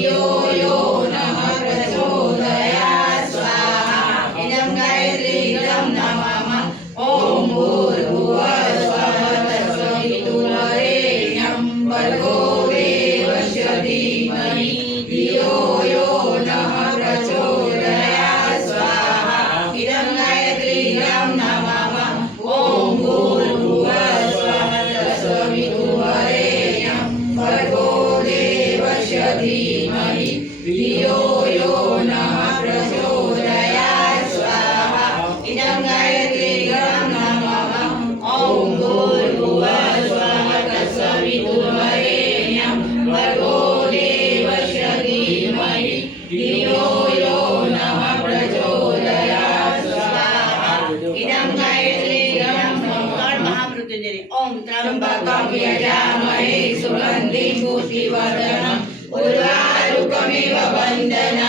धियो यो नः प्रचोदयात् स्वाहा इदं गायत्री इदं नमः ॐ भूर्भुवः स्वः तत्सवितुर्वरेण्यं भर्गो देवस्य धीमहि धियो यो नः प्रचोदयात् स्वाहा इदं गायत्री इदं नमः ॐ भूर्भुवः स्वः तत्सवितुर्वरेण्यं भर्गो देवस्य धीमहि धियो यो नः प्रचोदयात् स्वाहा इदं गायत्री इदं नमः ॐ भूर्भुवः स्वः तत्सवितुर्वरेण्यं भर्गो देवस्य धीमहि धियो यो नः प्रचोदयात् स्वाहा इदं गायत्री इदं नमः महामृत्युंजय ॐ त्र्यंबकं यजामहे सुगन्धिं पुष्टिवर्धनम् उर्वारुकमिव वन्दना